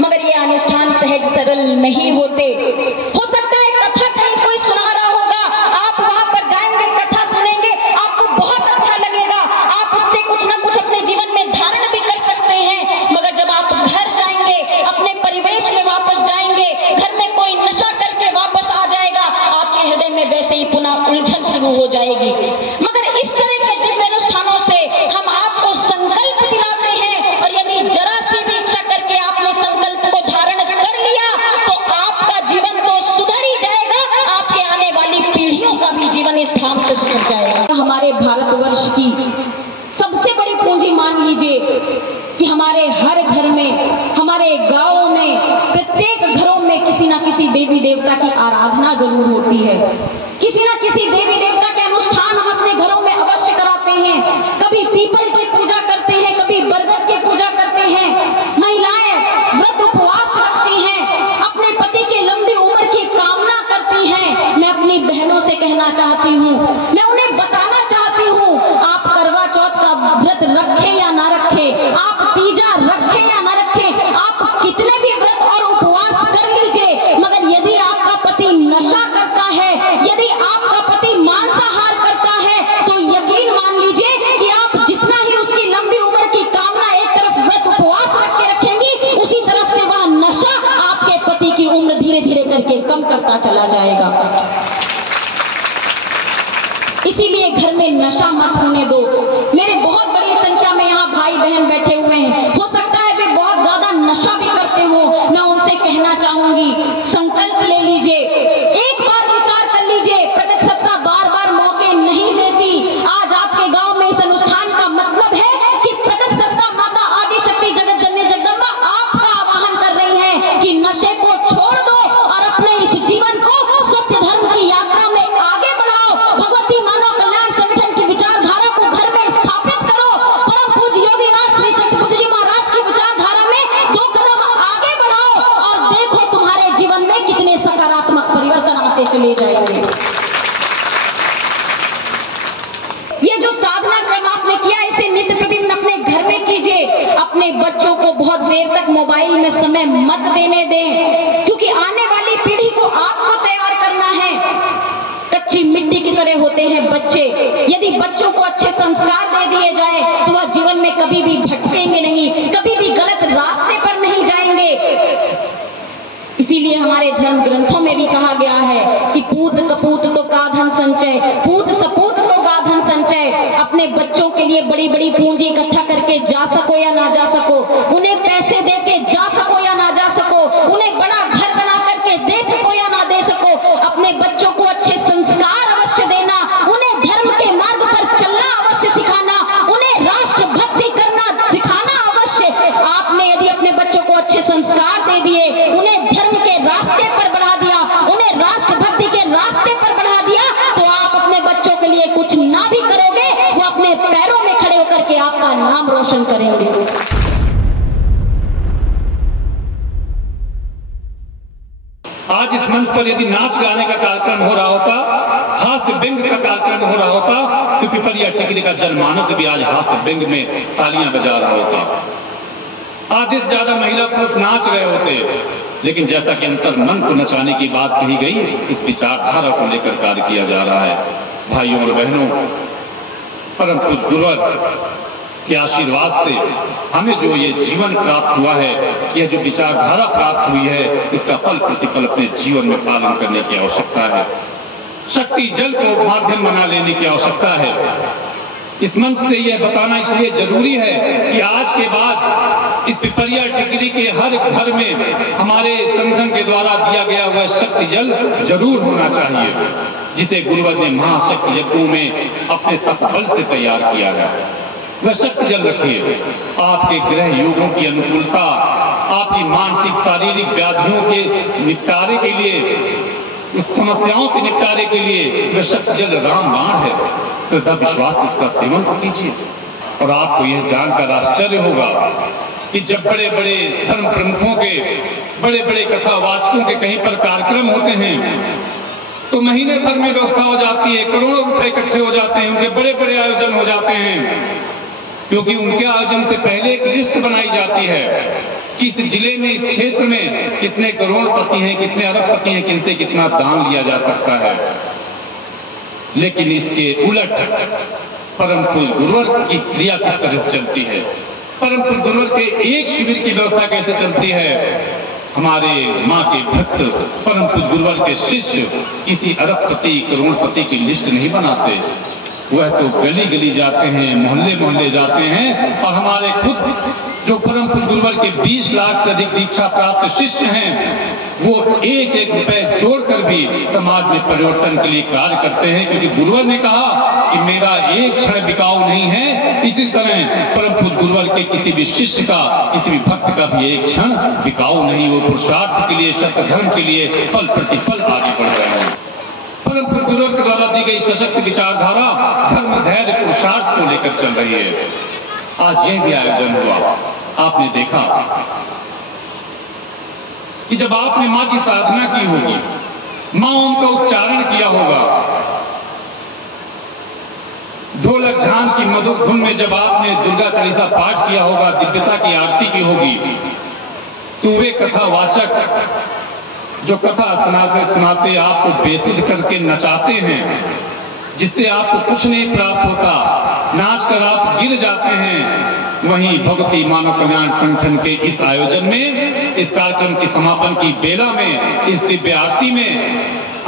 मगर ये अनुष्ठान सहज सरल नहीं होते। हो सकता है कथा कहीं कोई सुना रहा होगा, आप वहां पर जाएंगे, कथा सुनेंगे, आपको बहुत अच्छा लगेगा, आप उससे कुछ ना कुछ अपने जीवन में धारण भी कर सकते हैं। मगर जब आप घर जाएंगे, अपने परिवेश में वापस जाएंगे, घर में कोई नशा करके वापस आ जाएगा, आपके हृदय में वैसे ही पुनः उलझन शुरू हो जाएगी। मगर इस तरह के दिव्य अनुष्ठानों से हम आपको संकल्प दिलाते हैं, और यदि जरा सी भी इच्छा करके आपने संकल्प को धारण कर लिया तो आपका जीवन तो सुधर ही जाएगा, आपके आने वाली पीढ़ियों का भी जीवन इस धाम से सुधर जाएगा। हमारे भारतवर्ष की सबसे बड़ी पूंजी मान लीजिए कि हमारे हर घर में, हमारे गांवों में, प्रत्येक घरों में किसी ना किसी देवी देवता की आराधना जरूर होती है। किसी ना किसी देवी देवता के अनुष्ठान हम अपने घरों में अवश्य कराते हैं। कभी पीपल की पूजा करते हैं, कभी बरगद की पूजा करते हैं। महिलाएं व्रत उपवास रखती हैं, अपने पति की लंबी उम्र की कामना करती हैं। मैं अपनी बहनों से कहना चाहती हूँ, मैं उन्हें बताना चाहती हूँ, आप करवा चौथ का व्रत रखें या ना रखें, आप तीजा रखें या ना रखें, आप कितने भी व्रत और उपवास कर लीजिए, मगर यदि आपका पति नशा करता है, यदि आपका पति मांसाहार करता है, तो यकीन मान लीजिए कि आप जितना ही उसकी लंबी उम्र की कामना एक तरफ व्रत उपवास रख के रखेंगी, उसी तरफ से वह नशा आपके पति की उम्र धीरे धीरे करके कम करता चला जाएगा। इसीलिए घर में नशा मत होने दो। मेरे बहुत बड़ी संख्या में यहाँ भाई बहन बैठे हुए हैं, हो सकता है वे बहुत ज्यादा नशा भी करते हो। मैं उनसे कहना चाहूंगी, संकल्प ले लीजिए, एक बार विचार कर लीजिए। प्रकट सत्ता बार बार मौके नहीं देती। आज आपके गांव में इस अनुष्ठान का मतलब है कि प्रकट सत्ता माता आदि शक्ति जगत जननी जगदम्बा आपका आह्वान कर रही है कि नशे को छोड़ दो और अपने इस जीवन को सत्य धर्म की यात्रा में आगे बढ़ाओ। भगवती मानव कल्याण संगठन की विचारधारा को घर में स्थापित करो। परम पूज्य योगी राज श्री सतपुरुष जी महाराज की विचारधारा में 2 कदम आगे बढ़ाओ और देखो तुम्हारे जीवन में कितने सकारात्मक परिवर्तन आते चले जाएंगे। ये जो साधना क्रम आपने किया, इसे नित्य प्रतिदिन अपने घर में कीजिए। अपने बच्चों को बहुत देर तक मोबाइल में समय मत देने दें, क्योंकि आने वाली पीढ़ी को आपको तैयार करना है। कच्ची मिट्टी की तरह होते हैं बच्चे। यदि बच्चों को अच्छे संस्कार दे दिए जाए तो वह जीवन में कभी भी भटकेंगे नहीं, कभी भी गलत रास्ते पर नहीं जाएंगे। इसीलिए हमारे धर्म ग्रंथों में भी कहा गया है कि पूत कपूत तो गाधन संचय, पूत सपूत तो गाधन संचय। अपने बच्चों के लिए बड़ी बड़ी पूंजी इकट्ठा करके जा सको या ना जा सको, उन्हें पैसे दे के जा सको या ना जा सको, उन्हें बड़ा घर बना करके दे सको या ना दे सको, अपने बच्चों को अच्छे संस्कार अवश्य देना, उन्हें धर्म के मार्ग पर चलना अवश्य सिखाना, उन्हें राष्ट्र भक्ति करना सिखाना अवश्य। आपने यदि अपने बच्चों को अच्छे संस्कार दे दिए, उन्हें धर्म के रास्ते पर बढ़ा दिया, उन्हें राष्ट्र भक्ति के रास्ते पर बढ़ा दिया, तो आप अपने बच्चों के लिए कुछ ना भी करोगे, वो अपने पैरों में खड़े होकर के आपका नाम रोशन करेंगे। आज इस मंच पर यदि नाच गाने का कार्यक्रम हो रहा होता, हास्य व्यंग का कार्यक्रम हो रहा होता, तो पिपलिया टिकरी का जनमानस भी आज हास्य व्यंग में तालियां बजा रहे होते। आधे से ज्यादा महिला पुरुष नाच रहे होते। लेकिन जैसा कि अंतर मन को नचाने की बात कही गई, इस विचारधारा को लेकर कार्य किया जा रहा है। भाइयों और बहनों, परम पूज्य गुरुवर के आशीर्वाद से हमें जो ये जीवन प्राप्त हुआ है, यह जो विचारधारा प्राप्त हुई है, इसका फल प्रतिफल अपने जीवन में पालन करने की आवश्यकता है। शक्ति जल को माध्यम बना लेने की आवश्यकता है। इस मंच से यह बताना इसलिए जरूरी है कि आज के बाद इस पिपलिया टिकरी के हर घर में हमारे संगठन के द्वारा दिया गया हुआ शक्ति जल जरूर होना चाहिए, जिसे गुरुवर ने महाशक्ति यज्ञों में अपने तपबल से तैयार किया है। वह शक्ति जल रखिए। आपके ग्रह योगों की अनुकूलता, आपकी मानसिक शारीरिक व्याधियों के निपटारे के लिए, उस समस्याओं के निपटारे के लिए वह शक्ति जल रामबाण है। श्रद्धा विश्वास इसका सेवन कीजिए। और आपको यह जानकर आश्चर्य होगा कि जब बड़े बड़े धर्म प्रमुखों के, बड़े बड़े कथावाचकों के कहीं पर कार्यक्रम होते हैं तो महीने भर में व्यवस्था हो जाती है, करोड़ों रुपए इकट्ठे हो जाते हैं, उनके बड़े बड़े आयोजन हो जाते हैं, क्योंकि उनके आयोजन से पहले एक लिस्ट बनाई जाती है कि इस जिले में, इस क्षेत्र में कितने करोड़पति हैं, कितने अरबपति हैं, किनसे कितना दान लिया जा सकता है। लेकिन इसके उलट परम पूज्य गुरुवर की क्रिया किस तरह से चलती है, परम पूज्य गुरुवर के एक शिविर की व्यवस्था कैसे चलती है। हमारे माँ के भक्त परम पूज्य गुरुवर के शिष्य किसी अरबपति करोड़पति की लिस्ट नहीं बनाते, वह तो गली गली जाते हैं, मोहल्ले मोहल्ले जाते हैं, और हमारे खुद जो परम पूज्य गुरुवर के 20 लाख से अधिक दीक्षा प्राप्त शिष्य हैं, वो एक एक रुपए जोड़कर भी समाज में परिवर्तन के लिए कार्य करते हैं, क्योंकि गुरुवर ने कहा कि मेरा एक क्षण बिकाऊ नहीं है। इसी तरह परम पूज्य गुरुवर के किसी भी शिष्य का, किसी भी भक्त का भी एक क्षण बिकाऊ नहीं, वो पुरुषार्थ के लिए, सत्य धर्म के लिए फल प्रतिफल आगे बढ़ रहे हैं। परम पूज्य गुरुवर के द्वारा दी गई सशक्त विचारधारा धर्म, धैर्य, पुरुषार्थ को लेकर चल रही है। आज यह भी आयोजन हुआ, आपने देखा कि जब आपने मां की साधना की होगी, मां ओम का उच्चारण किया होगा, ढोलक झांझ की मधुर धुन में जब आपने दुर्गा चालीसा पाठ किया होगा, दिव्यता की आरती की होगी, तो वे कथावाचक जो कथा सुनाते आपको बेसुध करके नचाते हैं, जिससे आपको कुछ नहीं प्राप्त होता, नाच कर आप गिर जाते हैं, वहीं भगवती मानव कल्याण संगठन के इस आयोजन में, इस कार्यक्रम के समापन की बेला में, इस दिव्य आरती में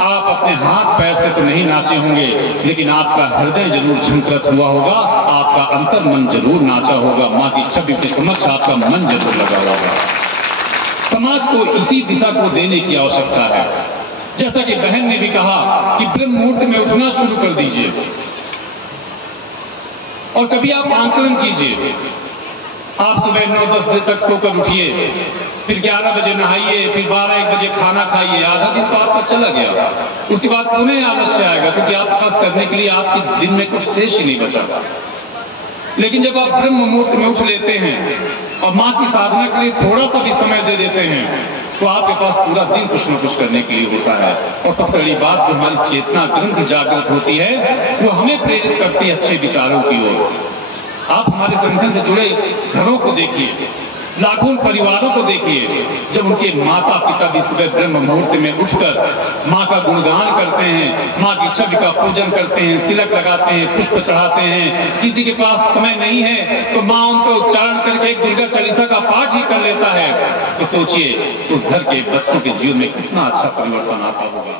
आप अपने हाथ पैर से तो नहीं नाचे होंगे, लेकिन आपका हृदय जरूर झंकृत हुआ होगा, आपका अंतर मन जरूर नाचा होगा, माँ की छवि के समक्ष आपका मन जरूर लगा होगा। समाज को इसी दिशा को देने की आवश्यकता है। जैसा कि बहन ने भी कहा कि ब्रह्म मुहूर्त में उठना शुरू कर दीजिए, और कभी आप आंकलन कीजिए, आप सुबह 9-10 बजे तक सोकर उठिए, फिर 11 बजे नहाइए, फिर 12-1 बजे खाना खाइए, आधा दिन तो आपका चला गया, उसके बाद पुनः आलस्य आएगा, क्योंकि आपके पास करने के लिए आपके दिन में कुछ शेष ही नहीं बचा। लेकिन जब आप ब्रह्म मुहूर्त में उठ लेते हैं और मां की साधना के लिए थोड़ा सा भी समय दे देते हैं, तो आपके पास पूरा दिन कुछ न कुछ करने के लिए होता है। और सबसे बड़ी बात, जो हमारी चेतना ग्रंथ जागृत होती है, वो हमें प्रेरित करती है अच्छे विचारों की ओर। आप हमारे संगठन से जुड़े घरों को देखिए, लाखों परिवारों को देखिए, जब उनके माता पिता भी सुबह ब्रह्म मुहूर्त में उठकर माँ का गुणगान करते हैं, माँ की छवि का पूजन करते हैं, तिलक लगाते हैं, पुष्प चढ़ाते हैं। किसी के पास समय नहीं है तो माँ उनको उच्चारण करके एक दुर्गा चालीसा का पाठ ही कर लेता है। तो सोचिए, उस घर के बच्चों के जीवन में कितना अच्छा परिवर्तन आता होगा।